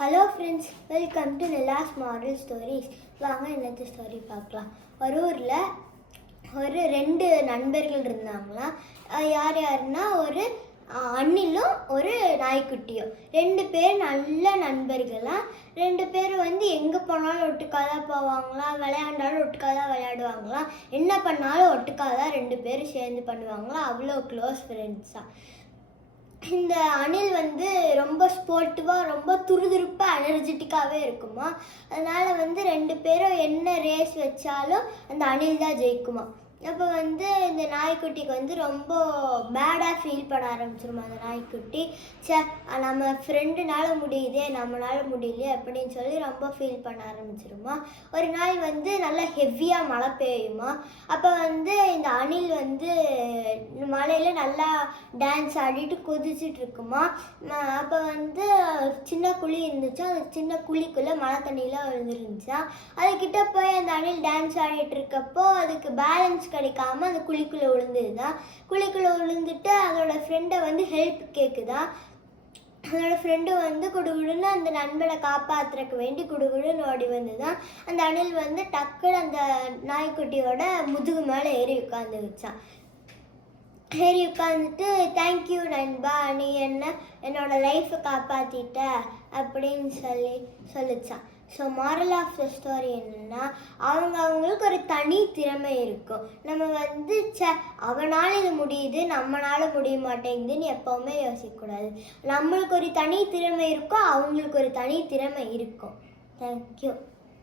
Hello friends, welcome to Nila's moral stories. வாங்க என்னது story பார்க்கலாம். ஒரு ஊரில் ஒரு 2 நண்பர்கள் இருந்தாங்களாம். யார் யாருன்னா ஒரு அண்ணிலும் ஒரு நாய்க்குட்டியும். 2 பேர் நல்ல நண்பர்களாம். 2 பேரும் எங்கே போனாலும் ஒட்டுக்காக தான் போவாங்களாம், விளையாண்டாலும் ஒட்டுக்காக தான் விளையாடுவாங்களாம், என்ன பண்ணாலும் ஒட்டுக்காக தான் 2 பேரும் சேர்ந்து பண்ணுவாங்களாம். அவ்வளோ க்ளோஸ் ஃப்ரெண்ட்ஸாக. இந்த அணில் ரொம்ப ஸ்போர்ட்டிவாக, ரொம்ப துருதுருப்பாக, எனர்ஜெட்டிக்காகவே இருக்குமா. அதனால் 2 பேரும் என்ன ரேஸ் வச்சாலும் அந்த அணில் தான் ஜெயிக்குமா. அப்போ இந்த நாய்க்குட்டிக்கு ரொம்ப பேடாக ஃபீல் பண்ண ஆரம்பிச்சிருமா. அந்த நாய்க்குட்டி நம்ம ஃப்ரெண்டுனால முடியுதே, நம்மளால முடியலையே அப்படின்னு சொல்லி ரொம்ப ஃபீல் பண்ண ஆரம்பிச்சிருமா. ஒரு நாள் நல்லா ஹெவியாக மழை பெய்யுமா. அப்போ இந்த அணில் மழையில் நல்லா டான்ஸ் ஆடிட்டு குதிச்சுட்டு இருக்குமா. அப்போ சின்ன குழி இருந்துச்சா, அந்த சின்ன குழிக்குள்ளே மழை தண்ணியெலாம் விழுந்துருந்துச்சா. அதுக்கிட்ட போய் அந்த அணில் டான்ஸ் ஆடிட்டு இருக்கப்போ அதுக்கு பேலன்ஸ் கிடைக்காம அந்த குழிக்குள்ளே விழுந்துருதான். குழிக்குள்ளே விழுந்துட்டு அதோட ஃப்ரெண்டை ஹெல்ப் கேட்குதா. அதோட ஃப்ரெண்டு குடுகுடுன்னு அந்த நண்பனை காப்பாற்றுறக்கு வேண்டி குடுகுடுன்னு ஓடி வந்துதான். அந்த அணில் டக்குன்னு அந்த நாய்க்குட்டியோட முதுகு மேலே ஏறி உட்காந்துச்சான். ஏறி உட்காந்துட்டு, தேங்க்யூ நண்பா, நீ என்னோட லைஃப்பை காப்பாற்றிட்ட அப்படின்னு சொல்லிச்சான். So moral of the story என்னென்னா, அவங்களுக்கு ஒரு தனி திறமை இருக்கும். நம்ம அவனால் இது முடியுது, நம்மளால் முடிய மாட்டேங்குதுன்னு எப்போவுமே யோசிக்கக்கூடாது. நம்மளுக்கு ஒரு தனி திறமை இருக்கும், அவங்களுக்கு ஒரு தனி திறமை இருக்கும். தேங்க்யூ.